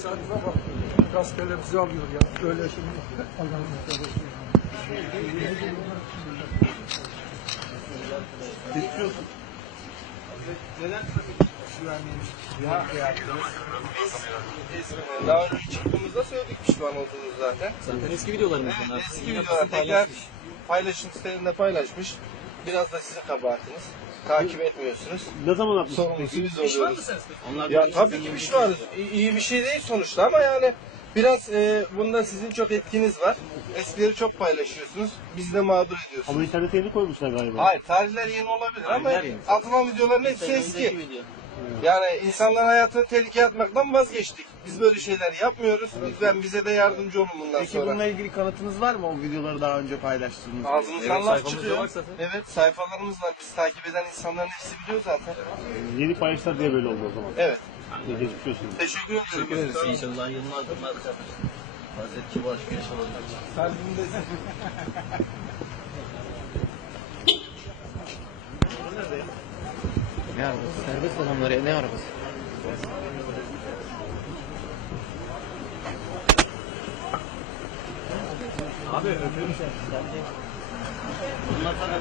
tesadüfe bak. Rastgele bizi alıyor ya. Böyle şimdi Allah'ım Geçiyorsun. Neden ya? Biz, daha önce çıktığımızda söyledik pişman olduğumuzu zaten. Zaten eski videolarımız bunlar. Eski videolar tekrar paylaşmış. paylaşım sitelerinde paylaşmış. Biraz da sizin kabahatiniz. Takip etmiyorsunuz. Ne zaman atmışsın Sorumlusu peki? biz Pişman mısınız? Onlar Ya tabii ki pişmanız. İyi, iyi bir şey değil sonuçta ama yani biraz e, bunda sizin çok etkiniz var. Eskileri çok paylaşıyorsunuz. Bizi de mağdur ediyorsunuz. Ama internete yeni koymuşlar galiba. Hayır tarihler yeni olabilir ama Tarihler yeni. atılan videoların hepsi eski. Yani insanların hayatını tehlikeye atmaktan vazgeçtik. Biz böyle şeyler yapmıyoruz. Lütfen bize de yardımcı olun bundan Peki sonra. bununla ilgili kanıtınız var mı o videoları daha önce paylaştığınız? Ağzımızdan Evet, laf sayfamızda çıkıyor. var zaten. Evet sayfalarımız var. Biz takip eden insanların hepsi biliyor zaten. Yeni paylaştılar diye böyle oldu o zaman. Evet. Geçmiş olsun. Teşekkür ederim. Teşekkür ederiz. İnşallah yılın ardından Hazreti Kibar bir yaşam Kalbimdesin. Ne arabası? Serbest adamlar ya ne arabası? Abi öpüyorum. Bunlar sana